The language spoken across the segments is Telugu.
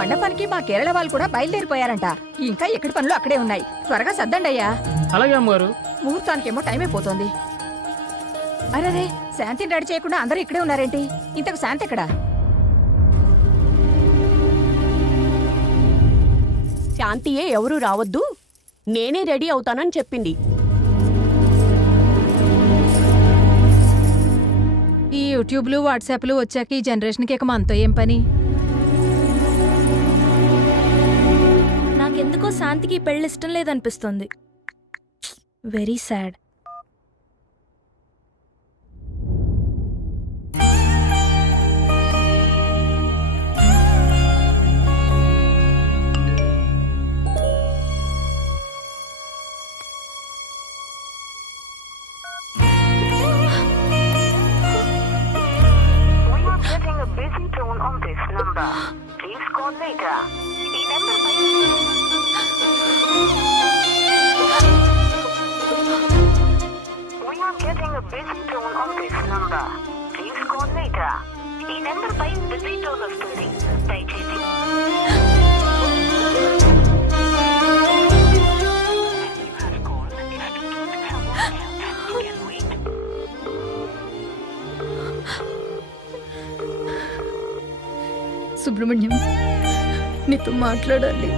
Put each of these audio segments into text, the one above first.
మండపానికి మా కేరళ వాళ్ళు కూడా బయలుదేరిపోయారంట. ఇంకా ఎక్కడి పనులు అక్కడే ఉన్నాయి. త్వరగా సర్దండి అయ్యా. అలాగే అమ్మగారు. ముహూర్తానికేమో టైం అయిపోతుంది. అరే శాంతిని రెడీ చేయకుండా అందరూ ఇక్కడే ఉన్నారేంటి? ఇంతకు శాంతి ఎక్కడా? శాంతియే ఎవరూ రావద్దు, నేనే రెడీ అవుతానని చెప్పింది. ఈ యూట్యూబ్లు వాట్సాప్లు వచ్చాక ఈ జనరేషన్కి ఇక మనతో ఏం పని? నాకెందుకో శాంతికి పెళ్ళి ఇష్టం లేదనిపిస్తుంది. Very sad. సుబ్రహ్మణ్యం, నీతో మాట్లాడాలి.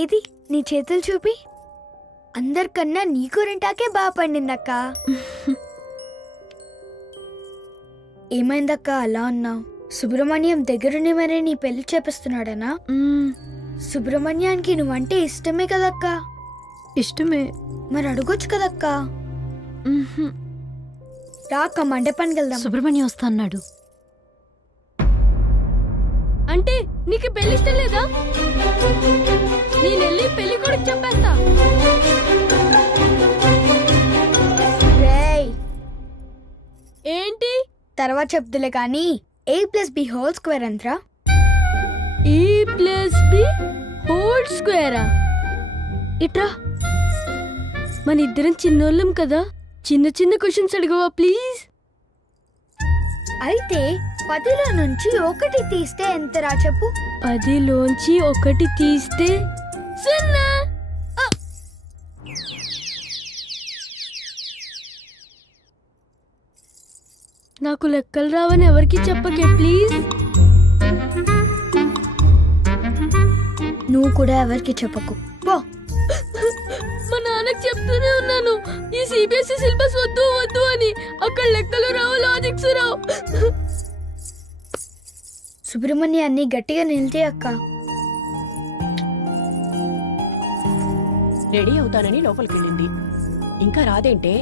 ఏది నీ చేతులు చూపి. అందరికన్నా నీ కూరంటాకే బాగా పండిందక్క. ఏమైందక్క అలా ఉన్నావు? సుబ్రహ్మణ్యం దగ్గరుండి మరే నీ పెళ్లి చేపిస్తున్నాడనా? సుబ్రహ్మణ్యానికి నువ్వంటే ఇష్టమే కదక్క. ఇష్టమే. మరి అడగొచ్చు కదక్క. రాక మండపానికి వెళ్దాం. సుబ్రహ్మణ్యం వస్తా అన్నాడు. అంటే నీకు పెళ్లి ఇష్టం లేదా? నేనెళ్ళి పెళ్లి కూడా చెప్పేస్తా. రేయ్, ఏంటి? తర్వాత చెప్తులే కానీ a+b² ఎంతరా? a+b² ఇట్రా. మన ఇద్దరం చిన్నోళ్ళం కదా, చిన్న చిన్న క్వశ్చన్స్ అడగవా ప్లీజ్? అయితే 10లో నుంచి 1 తీస్తే ఎంతరా చెప్పు? 10లోంచి 1 తీస్తే 0. నాకు లెక్కలు రావని ఎవరికి చెప్పకే ప్లీజ్. నువ్వు కూడా ఎవరికి చెప్పకు పో. మా నాన్నకి చెప్తూనే ఉన్నాను, ఈ సిబిఎస్ఈ సిలబస్ వద్దు వద్దు అని. అక్కడ లెక్కలు రావు, లాజిక్స్ రావు. సుబ్రహ్మణ్యాన్ని గట్టిగా నిలితే అక్క. రెడీ అవుతానని లోపలికి వెళ్ళింది. ఇంకా రాదేంటే?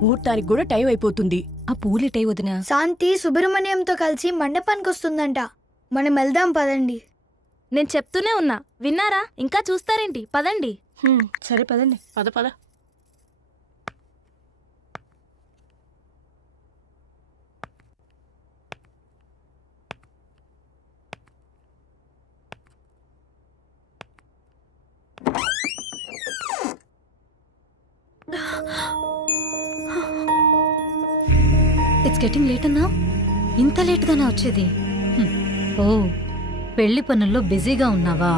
ముహూర్తానికి కూడా టైం అయిపోతుంది. ఆ పూలిటై వదినా. శాంతి సుబ్రహ్మణ్యంతో కలిసి మండపానికి వస్తుందంట. మనం వెళ్దాం పదండి. నేను చెప్తూనే ఉన్నా, విన్నారా? ఇంకా చూస్తారేంటి? పదండి. సరే పదండి. పద పద. ఇట్స్ గెటింగ్ లేట్ అన్నా. ఇంత లేట్గానే వచ్చేది? ఓ, పెళ్లి పనుల్లో బిజీగా ఉన్నావా?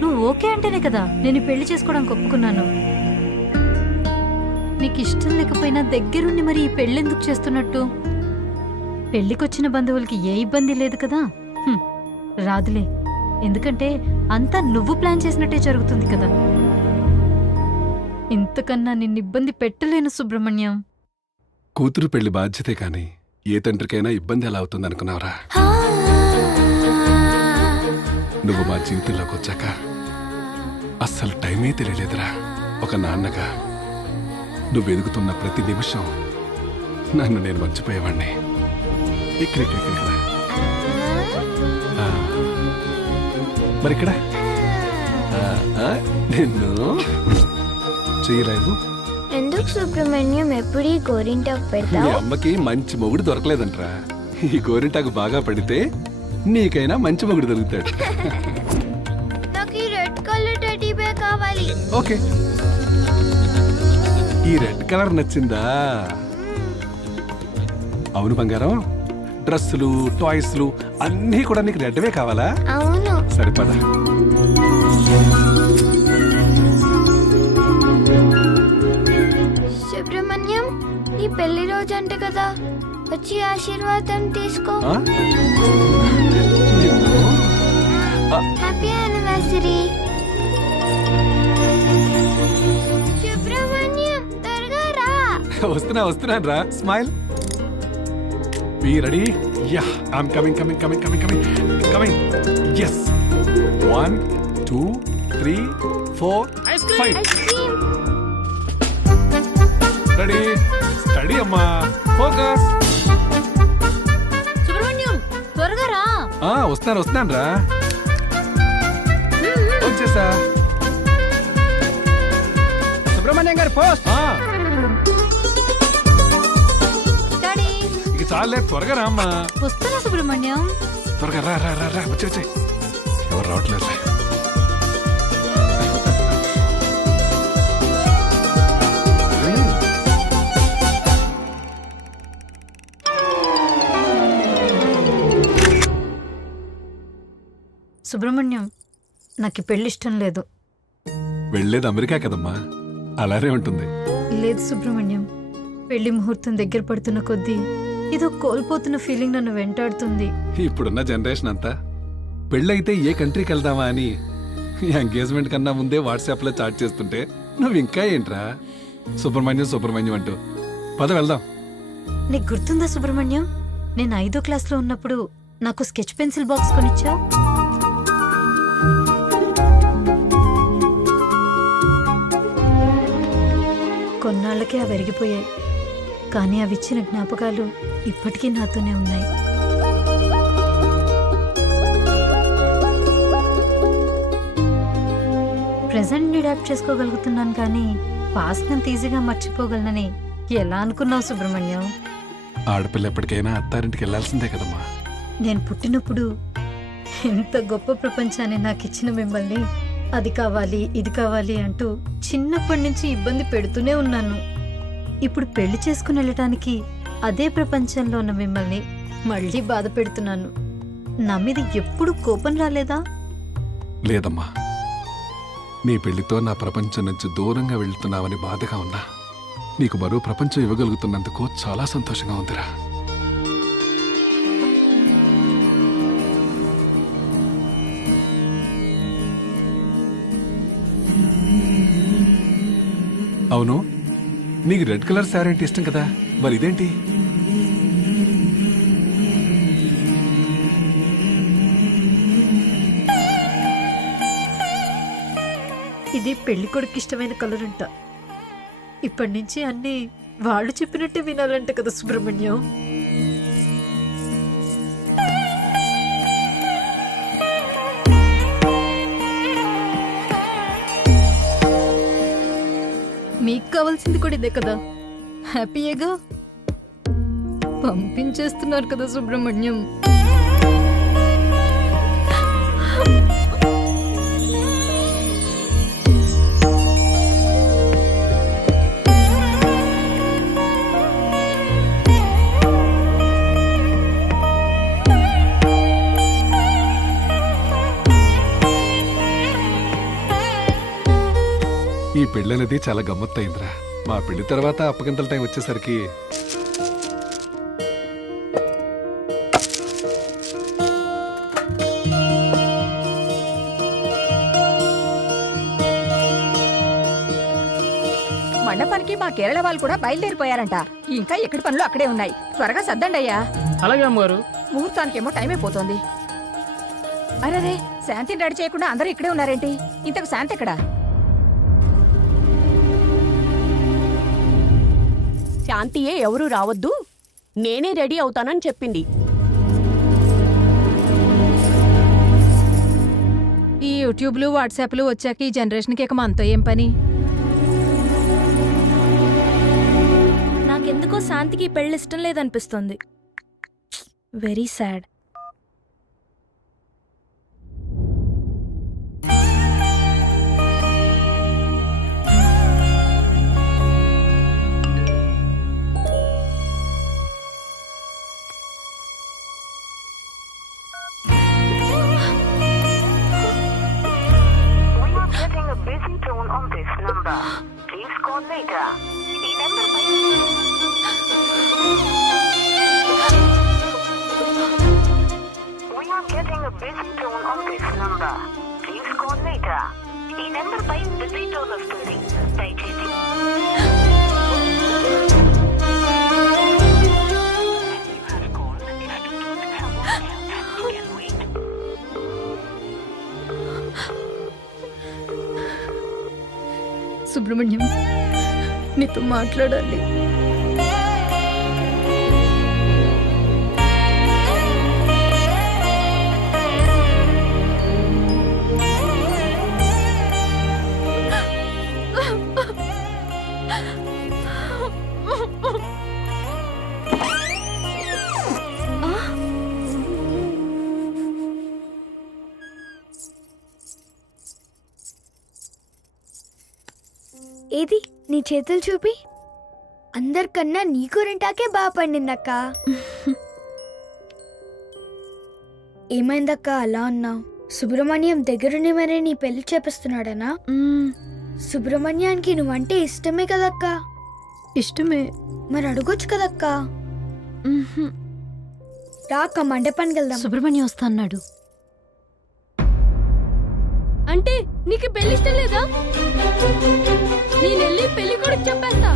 నువ్వు ఓకే అంటేనే కదా నేను పెళ్లి చేసుకోవడానికి ఒప్పుకున్నాను. నీకు ఇష్టం లేకపోయినా దగ్గరుండి మరి ఈ పెళ్ళెందుకు చేస్తున్నట్టు? పెళ్లికొచ్చిన బంధువులకి ఏ ఇబ్బంది లేదు కదా. రాదులే, ఎందుకంటే అంతా నువ్వు ప్లాన్ చేసినట్టే జరుగుతుంది కదా. ఇంతకన్నా నిన్ను ఇబ్బంది పెట్టలేను సుబ్రహ్మణ్యం. కూతురు పెళ్లి బాధ్యతే కాని ఏ తండ్రికైనా ఇబ్బంది ఎలా అవుతుందనుకున్నావురా? నువ్వు మా జీవితంలోకి వచ్చాక అస్సలు టైమే తెలియలేదురా. ఒక నాన్నగా నువ్వు ఎదుగుతున్న ప్రతి నిమిషం నన్ను నేను మర్చిపోయేవాణ్ణి. ఇక్కడ మరిక్కడ నిన్ను చేయలేవు. ఎందుకు సుబ్రహ్మణ్యం ఎప్పుడు ఈ గోరింటాకు మీ పెడతావు? అమ్మకి మంచి మొగుడు దొరకలేదంట్రా. ఈ గోరింటాకు బాగా పడితే నీకైనా మంచి మొగుడు దొరుకుతాడు. నాకు ఈ రెడ్ కలర్ టెడ్డీ బేర్ కావాలి. ఓకే, ఈ రెడ్ కలర్ నచ్చిందా? అవును బంగారం, డ్రెస్సులు టాయ్స్లు అన్నీ కూడా నీకు రెడ్వే కావాలా? అవును. సరిపదా. సుబ్రహ్మణ్యం, నీ పెళ్లి రోజు అంట కదా, వచ్చి ఆశీర్వాదం తీసుకో. ఆ? నిన్ను? Happy anniversary. సుబ్రహ్మణ్యం, త్వరగా రా. వస్తున్నాను రా. Smile. Be ready? Yeah, I'm coming. Yes. 1 2 3 4 5. Ice cream. Ready? Study అమ్మా. ఫోకస్. సుబ్రహ్మణ్యం త్వరగా రా. వస్తున్నాను రా. వచ్చేసా. సుబ్రహ్మణ్యం గారి పోస్ట్. డాడీ ఇక చాలే, త్వరగా రా అమ్మా. వస్తున్నా సుబ్రహ్మణ్యం. త్వరగా రా. వచ్చే. ఎవరు రావట్లేదు. సుబ్రహ్మణ్యం, నాకు ఈ పెళ్లి ఇష్టం లేదు. వెళ్ళేది అమెరికా కదమ్మా, అలానే ఉంటుంది. లేదు సుబ్రహ్మణ్యం, పెళ్లి ముహూర్తం దగ్గర పడుతున్న కొద్దీ ఏదో కోల్పోతున్న ఫీలింగ్ నన్ను వెంటాడుతుంది. ఇప్పుడున్న జనరేషన్ అంతా పెళ్ళైతే ఏ కంట్రీకి వెళ్దామా అని ఎంగేజ్మెంట్ కన్నా ముందే వాట్సాప్ లో చాట్ చేస్తుంటే నువ్వు ఇంకా ఏంట్రా సుబ్రహ్మణ్యం అంటూ. పద వెళ్దాం. నీకు గుర్తుందా సుబ్రహ్మణ్యం, నేను 5వ క్లాస్లో ఉన్నప్పుడు నాకు స్కెచ్ పెన్సిల్ బాక్స్ కొనిచ్చావు. కొన్నాళ్ళకే అవి అరిగిపోయాయి, కానీ అవి ఇచ్చిన జ్ఞాపకాలు ఇప్పటికీ నాతోనే ఉన్నాయి. ప్రెజెంట్ అడాప్ట్ చేసుకోగలుగుతున్నాను, కానీ పాస్ట్ అంత ఈజీగా మర్చిపోగలనని ఎలా అనుకున్నావు సుబ్రహ్మణ్యం? ఆడపిల్ల ఎప్పటికైనా అత్తారింటికి వెళ్లాల్సిందే కదమ్మా. నేను పుట్టినప్పుడు ఎంత గొప్ప ప్రపంచాన్ని నాకు ఇచ్చిన మిమ్మల్ని అది కావాలి ఇది కావాలి అంటూ చిన్నప్పటి నుంచి ఇబ్బంది పెడుతూనే ఉన్నాను. ఇప్పుడు పెళ్లి చేసుకుని వెళ్ళటానికి అదే ప్రపంచంలో ఉన్న మిమ్మల్ని మళ్ళీ బాధ పెడుతున్నాను. నా మీద ఎప్పుడు కోపం రాలేదా? లేదమ్మా, నీ పెళ్లితో నా ప్రపంచం నుంచి దూరంగా వెళ్తున్నావని బాధగా ఉన్నా నీకు మరో ప్రపంచం ఇవ్వగలుగుతున్నందుకు చాలా సంతోషంగా ఉందిరా. అవును, నీకు రెడ్ కలర్ శారీ అంటే ఇష్టం కదా, మరి ఇదేంటి? ఇది పెళ్లి కొడుకు ఇష్టమైన కలర్ అంట. ఇప్పటి నుంచి అన్ని వాళ్ళు చెప్పినట్టే వినాలంట కదా సుబ్రహ్మణ్యం. మీకు కావాల్సింది కూడా ఇదే కదా, హ్యాపీయేగా. పంపించేస్తున్నారు కదా సుబ్రహ్మణ్యం. ఈ పెళ్ళనేది చాలా గమ్మత్తయిందిరా. మా పెళ్లి తర్వాత అప్పగింతల టైం వచ్చేసరికి మండపానికి మా కేరళ వాళ్ళు కూడా బయలుదేరిపోయారంట. ఇంకా ఎక్కడి పనులు అక్కడే ఉన్నాయి. త్వరగా సర్దండి అయ్యా. అలాగే అమ్మగారు. ముహూర్తానికేమో టైం అయిపోతుంది. అరే, శాంతిని రెడీ చేయకుండా అందరూ ఇక్కడే ఉన్నారేంటి? ఇంతకు శాంతి ఎక్కడా? శాంతియే ఎవరూ రావద్దు, నేనే రెడీ అవుతానని చెప్పింది. ఈ ఈ యూట్యూబ్లు వాట్సాప్లు వచ్చాక ఈ జనరేషన్కి ఇక మనతో ఏం పని? నాకెందుకో శాంతికి ఈ పెళ్లి ఇష్టం లేదనిపిస్తుంది. Very sad. Getting a busy tone on this number. Please call later. ఈ నెంబర్ పై We are getting a busy tone on this number. Please call later. ఈ నెంబర్ పై బిజీ టోన్ వస్తుంది. దయచేసి You have called is speaking to someone else. You can wait. Subrahmanyam, నీతో మాట్లాడాలి. ఏది నీ చేతులు చూపి. అందరికన్నా నీ గోరింటాకే బాగా పండిందక్క. ఏమైందక్క అలా ఉన్నావు? సుబ్రహ్మణ్యం దగ్గరుండి మరే నీ పెళ్లి చేపిస్తున్నాడనా? సుబ్రహ్మణ్యానికి నువ్వంటే ఇష్టమే కదక్క. ఇష్టమే. మరి అడగొచ్చు కదక్క. రాక మండపానికి వెళ్దాం. సుబ్రహ్మణ్యం వస్తా అన్నాడు. అంటే నీకు పెళ్లి ఇష్టం లేదా? నేనెళ్ళి పెళ్లి కూడా చెప్పేస్తా.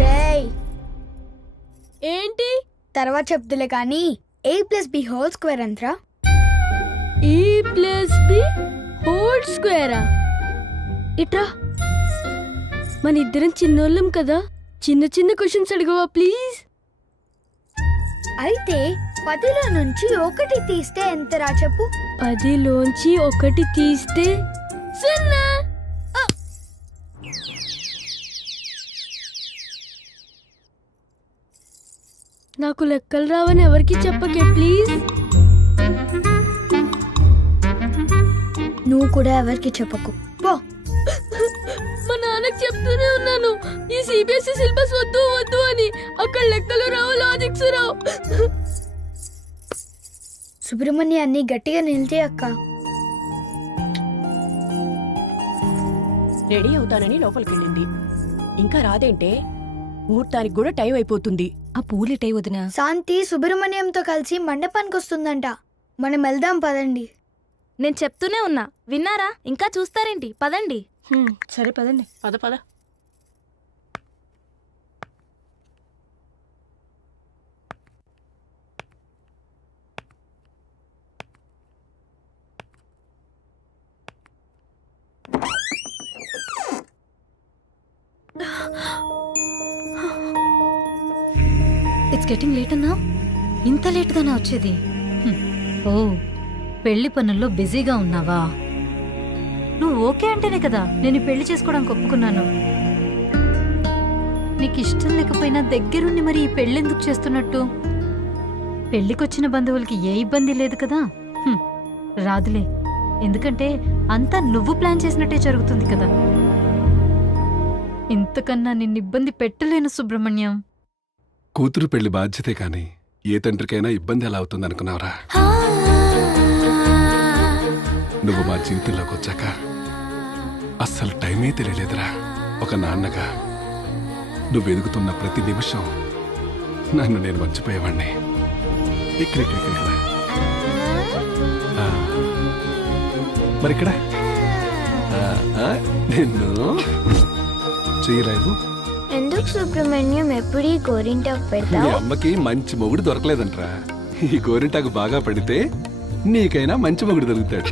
రేయ్, ఏంటి? తర్వాత చెప్తులే కానీ a+b² ఎంతరా? a+b² ఇట్రా. మన ఇద్దరం చిన్నోళ్ళం కదా, చిన్న చిన్న క్వశ్చన్స్ అడగవా ప్లీజ్? అయితే 10లో నుంచి 1 తీస్తే ఎంతరా చెప్పు. 10లోంచి 1 తీస్తే 0. నాకు లెక్కలు రావని ఎవరికి చెప్పకే ప్లీజ్. నువ్వు కూడా ఎవరికి చెప్పకు పో. మా నాన్నకి చెప్తూనే ఉన్నాను ఈ సిబిఎస్ఈ సిలబస్ వద్దు వద్దు అని. అక్కడ లెక్కలు రావు, లాజిక్స్ రావు. సుబ్రహ్మణ్యాన్ని గట్టిగా నిలితే అక్క. రెడీ అవుతానని లోపలికెళ్ళింది. ఇంకా రాదేంటే? ముహూర్తానికి కూడా టైం అయిపోతుంది. ఆ పూలిటై వదినా. శాంతి సుబ్రహ్మణ్యంతో కలిసి మండపానికి వస్తుందంట. మనం వెళ్దాం పదండి. నేను చెప్తూనే ఉన్నా, విన్నారా? ఇంకా చూస్తారేంటి? పదండి. సరే పదండి. పద పద. ఇట్స్ గెటింగ్ లేట్ అన్నా. ఇంత లేట్గానా వచ్చేది? ఓ, పెళ్లి పనుల్లో బిజీగా ఉన్నావా? నువ్వు ఓకే అంటేనే కదా నేను ఈ పెళ్లి చేసుకోవడానికి ఒప్పుకున్నాను. నీకు ఇష్టం లేకపోయినా దగ్గరుండి మరి ఈ పెళ్ళెందుకు చేస్తున్నట్టు? పెళ్లికొచ్చిన బంధువులకి ఏ ఇబ్బంది లేదు కదా. రాదులే, ఎందుకంటే అంతా నువ్వు ప్లాన్ చేసినట్టే జరుగుతుంది కదా. ఇంతకన్నా నిన్ను ఇబ్బంది పెట్టలేను సుబ్రహ్మణ్యం. కూతురు పెళ్లి బాధ్యతే కాని ఏ తండ్రికైనా ఇబ్బంది ఎలా అవుతుంది అనుకున్నావురా? నువ్వు మా జీవితంలోకి వచ్చాక అస్సలు టైమే తెలియలేదురా. ఒక నాన్నగా నువ్వు ఎదుగుతున్న ప్రతి నిమిషం నన్ను నేను మర్చిపోయేవాణ్ణి. ఇక్కడ మరిక్కడ నిన్ను చేయలేవు. ఎందుకు సుబ్రహ్మణ్యం ఎప్పుడు ఈ గోరింటాకు మీ పెడతావు? అమ్మకి మంచి మొగుడు దొరకలేదంట్రా. ఈ గోరింటాకు బాగా పడితే నీకైనా మంచి మొగుడు దొరుకుతాడు.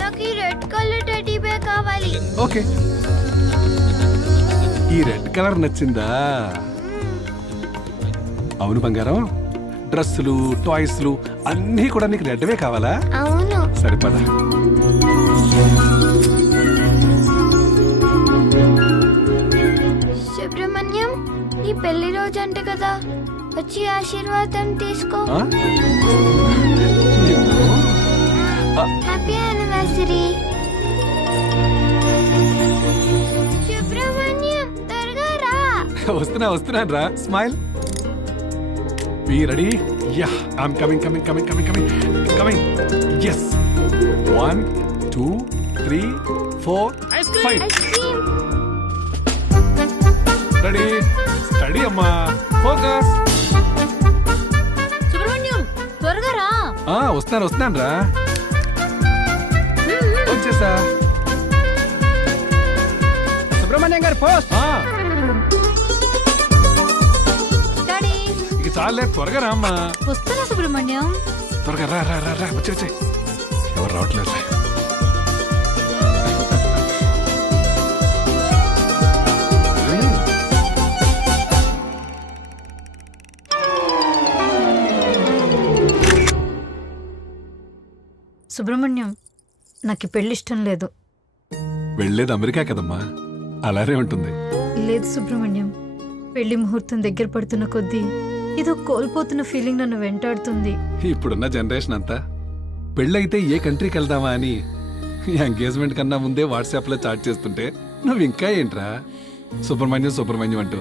నాకు ఈ రెడ్ కలర్ టెడ్డీ బేర్ కావాలి. ఓకే, ఈ రెడ్ కలర్ నచ్చిందా? అవును బంగారం, డ్రెస్సులు టాయ్స్లు అన్నీ కూడా నీకు రెడ్వే కావాలా? అవును. సరిపదా. సుబ్రహ్మణ్యం, నీ పెళ్లి రోజు అంట కదా, వచ్చి ఆశీర్వాదం తీసుకో. Happy anniversary. సుబ్రహ్మణ్యం, త్వరగా రా. వస్తున్నాను రా. Smile. Be ready? Yeah, I'm coming. Yes. 1 2 3 4 5. Ready? Study అమ్మా. ఫోకస్. సుబ్రహ్మణ్యం త్వరగా రా. వస్తున్నాను రా. వచ్చేసా. సుబ్రహ్మణ్యం గారు పోస్ట్. డాడీ ఇక చాలే, త్వరగా రా అమ్మా. వస్తున్నా సుబ్రహ్మణ్యం. త్వరగా రా. వచ్చే. ఎవరు రావట్లేదు. సుబ్రహ్మణ్యం, నాకు ఈ పెళ్లి ఇష్టం లేదు. వెళ్ళేది అమెరికా కదమ్మా, అలానే ఉంటుంది. లేదు సుబ్రహ్మణ్యం, పెళ్లి ముహూర్తం దగ్గర పడుతున్న కొద్దీ ఏదో కోల్పోతున్న ఫీలింగ్ నన్ను వెంటాడుతుంది. ఇప్పుడున్న జనరేషన్ అంతా పెళ్ళైతే ఏ కంట్రీకి వెళ్దామా అని ఎంగేజ్మెంట్ కన్నా ముందే వాట్సాప్లో చాట్ చేస్తుంటే నువ్వు ఇంకా ఏంట్రా సుబ్రహ్మణ్యం అంటూ.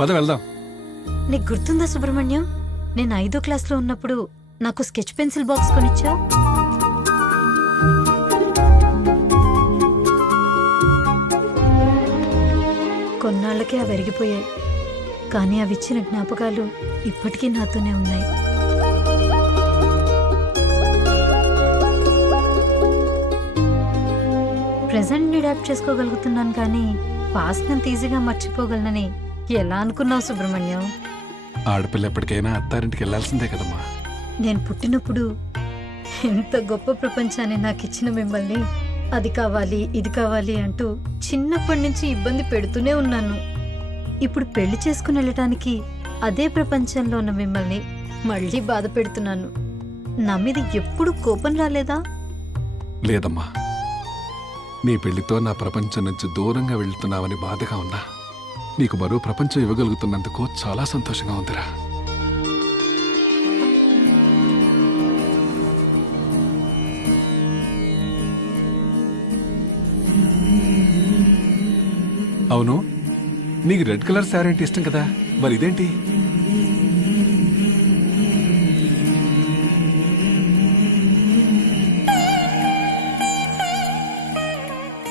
పద వెళ్దాం. నీకు గుర్తుందా సుబ్రహ్మణ్యం, నేను 5వ క్లాస్లో ఉన్నప్పుడు నాకు స్కెచ్ పెన్సిల్ బాక్స్ కొనిచ్చావు. కొన్నాళ్ళకే అవి అరిగిపోయాయి, కానీ అవి ఇచ్చిన జ్ఞాపకాలు ఇప్పటికీ నాతోనే ఉన్నాయి. ప్రెజెంట్ని అడాప్ట్ చేసుకోగలుగుతున్నాను, కానీ పాస్ట్ అంత ఈజీగా మర్చిపోగలనని ఎలా అనుకున్నావు సుబ్రహ్మణ్యం? ఆడపిల్ల ఎప్పటికైనా అత్తారింటికి వెళ్లాల్సిందే కదమ్మా. నేను పుట్టినప్పుడు ఎంత గొప్ప ప్రపంచాన్ని నాకు ఇచ్చిన మిమ్మల్ని అది కావాలి ఇది కావాలి అంటూ చిన్నప్పటి నుంచి ఇబ్బంది పెడుతూనే ఉన్నాను. ఇప్పుడు పెళ్లి చేసుకుని వెళ్ళటానికి అదే ప్రపంచంలో ఉన్న మిమ్మల్ని మళ్ళీ బాధ పెడుతున్నాను. నా మీద ఎప్పుడు కోపం రాలేదా? లేదమ్మా, నీ పెళ్లితో నా ప్రపంచం నుంచి దూరంగా వెళ్తున్నావని బాధగా ఉన్నా నీకు మరో ప్రపంచం ఇవ్వగలుగుతున్నందుకు చాలా సంతోషంగా ఉందిరా. అవును, నీకు రెడ్ కలర్ శారీ అంటే ఇష్టం కదా, మరి ఇదేంటి?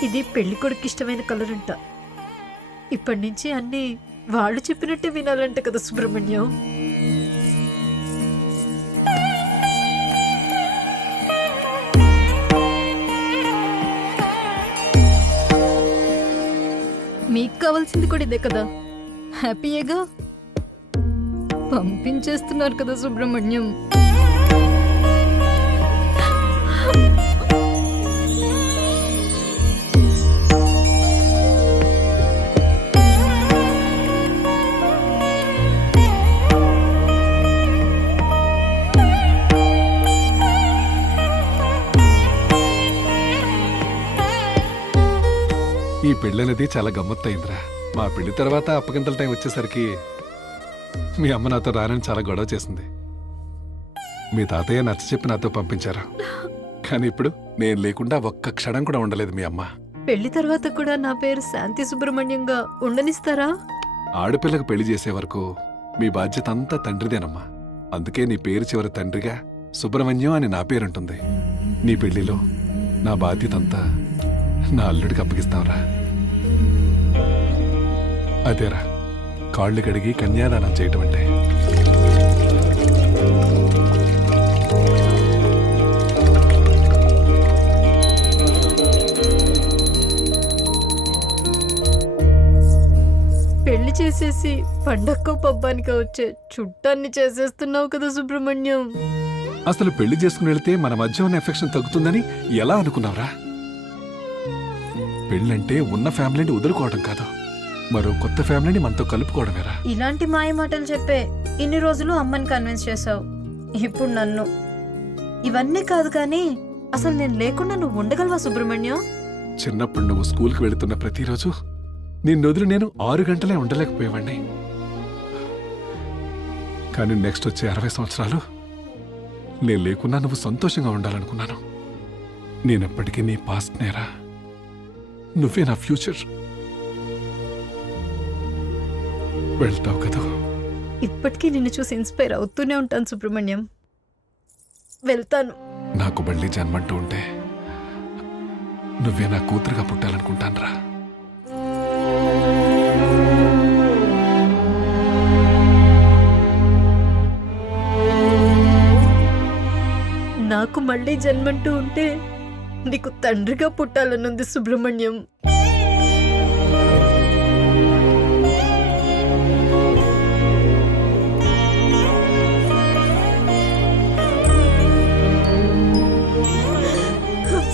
ఇది పెళ్లి కొడుకు ఇష్టమైన కలర్ అంట. ఇప్పటి నుంచి అన్ని వాళ్ళు చెప్పినట్టే వినాలంట కదా సుబ్రహ్మణ్యం. మీకు కావాల్సింది కూడా ఇదే కదా, హ్యాపీయేగా. పంపించేస్తున్నారు కదా సుబ్రహ్మణ్యం. ఈ పెళ్ళనేది చాలా గమ్మత్తయిందిరా. మా పెళ్లి తర్వాత అప్పగింతల టైం వచ్చేసరికి మీ అమ్మ నాతో రానని చాలా గొడవ చేసింది. మీ తాతయ్య నచ్చ చెప్పి నాతో పంపించారు, కానీ ఇప్పుడు నేను లేకుండా ఒక్క క్షణం కూడా ఉండలేదు మీ అమ్మ. పెళ్లి తర్వాత కూడా నా పేరు శాంతి సుబ్రహ్మణ్యంగా ఉండనిస్తారా? ఆడపిల్లకు పెళ్లి చేసే వరకు మీ బాధ్యత అంతా తండ్రిదేనమ్మా. అందుకే నీ పేరు చివరి తండ్రిగా సుబ్రహ్మణ్యం అని నా పేరుంటుంది. నీ పెళ్లిలో నా బాధ్యత అంతా నా అల్లుడికి అప్పగిస్తాంరా. అదేరా కాళ్ళు కడిగి కన్యాదానం చేయటం అంటే. పెళ్లి చేసేసి పండక్కో పబ్బానికి వచ్చే చుట్టాన్ని చేసేస్తున్నావు కదా సుబ్రహ్మణ్యం. అసలు పెళ్లి చేసుకుని వెళితే మన మధ్య ఉన్న ఎఫెక్షన్ తగ్గుతుందని ఎలా అనుకున్నావురా? పెళ్ళంటే ఉన్న ఫ్యామిలీని వదులుకోవడం కాదు, మరో కొత్త ఫ్యామిలీని మనతో కలుపుకోవడమేరా. ఇలాంటి మాయ మాటలు చెప్పే ఇన్ని రోజులు అమ్మని కన్విన్స్ చేసావు, ఇప్పుడు నన్ను. ఇవన్నీ కాదు కానీ అసలు నేను లేకుండా నువ్వు ఉండగలవా సుబ్రహ్మణ్యం? చిన్నప్పుడు నువ్వు స్కూల్కి వెళుతున్న ప్రతిరోజు నిన్ను వదిలి నేను 6 గంటలే ఉండలేకపోయేవాణ్ణి. కానీ నెక్స్ట్ వచ్చే 60 సంవత్సరాలు నేను లేకున్నా నువ్వు సంతోషంగా ఉండాలనుకున్నాను. నేనెప్పటికీ నీ పాస్ట్ నేరా, నువ్వే నా ఫ్యూచర్. వెళ్తావు కదా? ఇప్పటికీ నిన్ను చూసి ఇన్స్పైర్ అవుతూనే ఉంటాను సుబ్రహ్మణ్యం. వెళ్తాను. నాకు మళ్ళీ జన్మంటూ ఉంటే నువ్వే నా కూతురుగా పుట్టాలనుకుంటానురా. నాకు మళ్ళీ జన్మంటూ ఉంటే నీకు తండ్రిగా పుట్టాలనుంది సుబ్రహ్మణ్యం.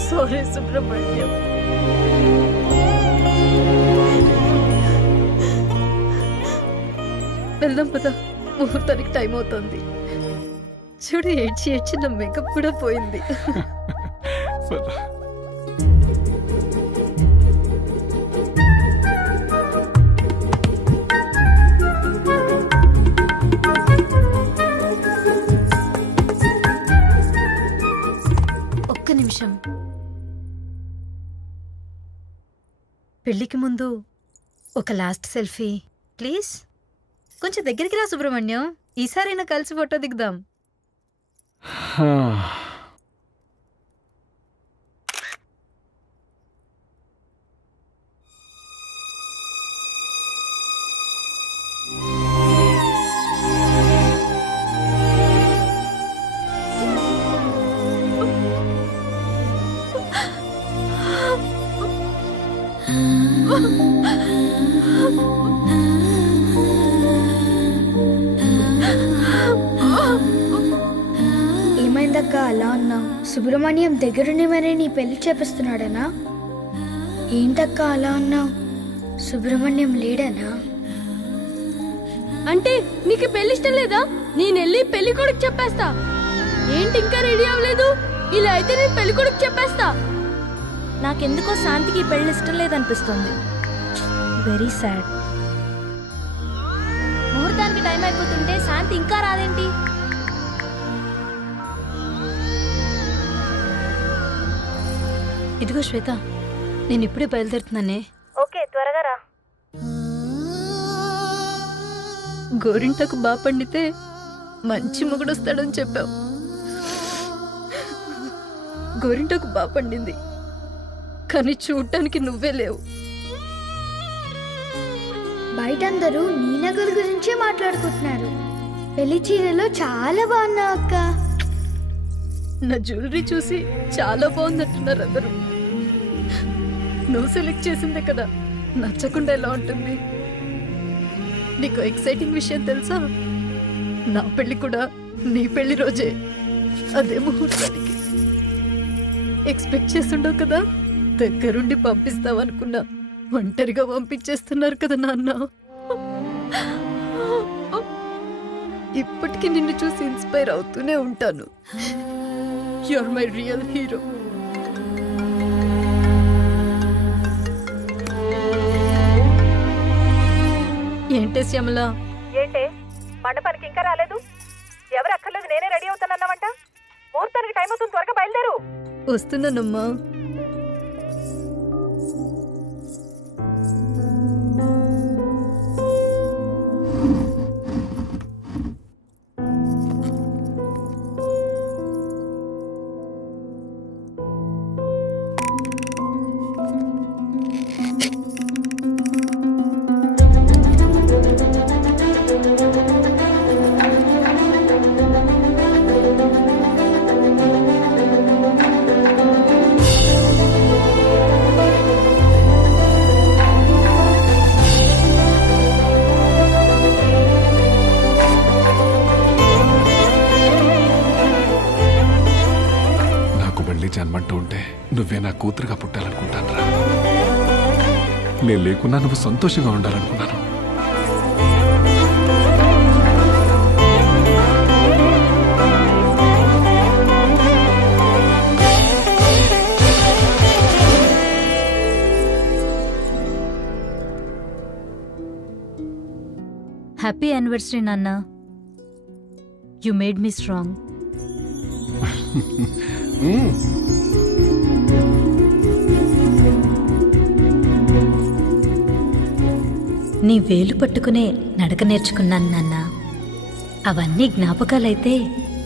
సారీ సుబ్రహ్మణ్యం. వెళ్దాం పదా, ముహూర్తానికి టైం అవుతుంది. చూడు, ఏడ్చి ఏడ్చి నా మేకప్ కూడా పోయింది. ఒక్క నిమిషం. పెళ్లికి ముందు ఒక లాస్ట్ సెల్ఫీ ప్లీజ్. కొంచెం దగ్గరికి రా సుబ్రహ్మణ్యం, ఈసారైనా కలిసి ఫోటో దిగుదాం. ఏమైందక్క అలా ఉన్నావు? సుబ్రహ్మణ్యం దగ్గరుండి మరి నీ పెళ్లి చేపిస్తున్నాడనా? ఏంటక్క అలా ఉన్నావు? సుబ్రహ్మణ్యం లేడనా? అంటే నీకు పెళ్లి ఇష్టం లేదా? నేను వెళ్ళి పెళ్లి కొడుకు చెప్పేస్తా. ఏంటి ఇంకా రెడీ అవ్వలేదు? ఇలా అయితే నేను పెళ్లి కొడుకు చెప్పేస్తా. నాకెందుకో శాంతికి పెళ్లి ఇష్టం లేదనిపిస్తుంది. Very sad. ముహూర్తానికి టైం అయిపోతుంటే శాంతి ఇంకా రాదేంటి? ఇదిగో శ్వేత, నేను ఇప్పుడే బయలుదేరుతున్నానే. ఓకే, త్వరగా రా. గోరింటకు బాగా పండితే మంచి మొగుడు వస్తాడని చెప్పావు. గోరింటకు బాగా పండింది, కానీ చూడటానికి నువ్వే లేవు. బయట అందరూ నీ నగల గురించే మాట్లాడుకుంటున్నారు. పెళ్లి చీరలో చాలా బాగున్నావు అక్క. నా జ్యువెలరీ చూసి చాలా బాగుందంటున్నారు అందరూ. నువ్వు సెలెక్ట్ చేసిందే కదా, నచ్చకుండా ఎలా ఉంటుంది? నీకు ఎక్సైటింగ్ విషయం తెలుసా? నా పెళ్లి కూడా నీ పెళ్లి రోజే, అదే ముహూర్తానికి. ఎక్స్పెక్ట్ చేస్తుండవు కదా, దగ్గరుండి పంపిస్తావనుకున్నా, ఒంటరిగా పంపించేస్తున్నారు కదా నాన్న. ఇప్పటికీ నిన్ను చూసి ఇన్స్పైర్ అవుతూనే ఉంటాను. You are my real hero. ఏంటే శ్యామల? ఏంటే మండపానికి ఇంకా రాలేదు? ఎవరు అక్కర్లేదు, నేనే రెడీ అవుతానన్నావంట. ముహూర్తానికి టైం అవుతుంది, త్వరగా బయలుదేరు. వస్తున్నానమ్మా. జన్మంటూ ఉంటే నువ్వే నా కూతురుగా పుట్టాలనుకుంటానురా. నేను లేకున్నా నువ్వు సంతోషంగా ఉండాలనుకున్నాను. హ్యాపీ యానివర్సరీ నాన్న. You made me strong. నీ వేలు పట్టుకునే నడక నేర్చుకున్నాను నాన్న. అవన్నీ జ్ఞాపకాలైతే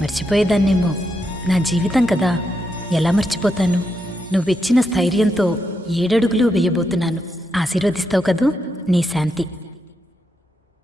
మర్చిపోయేదాన్నేమో. నా జీవితం కదా, ఎలా మర్చిపోతాను? నువ్విచ్చిన స్థైర్యంతో 7 అడుగులు వేయబోతున్నాను. ఆశీర్వదిస్తావు కదూ? నీ శాంతి.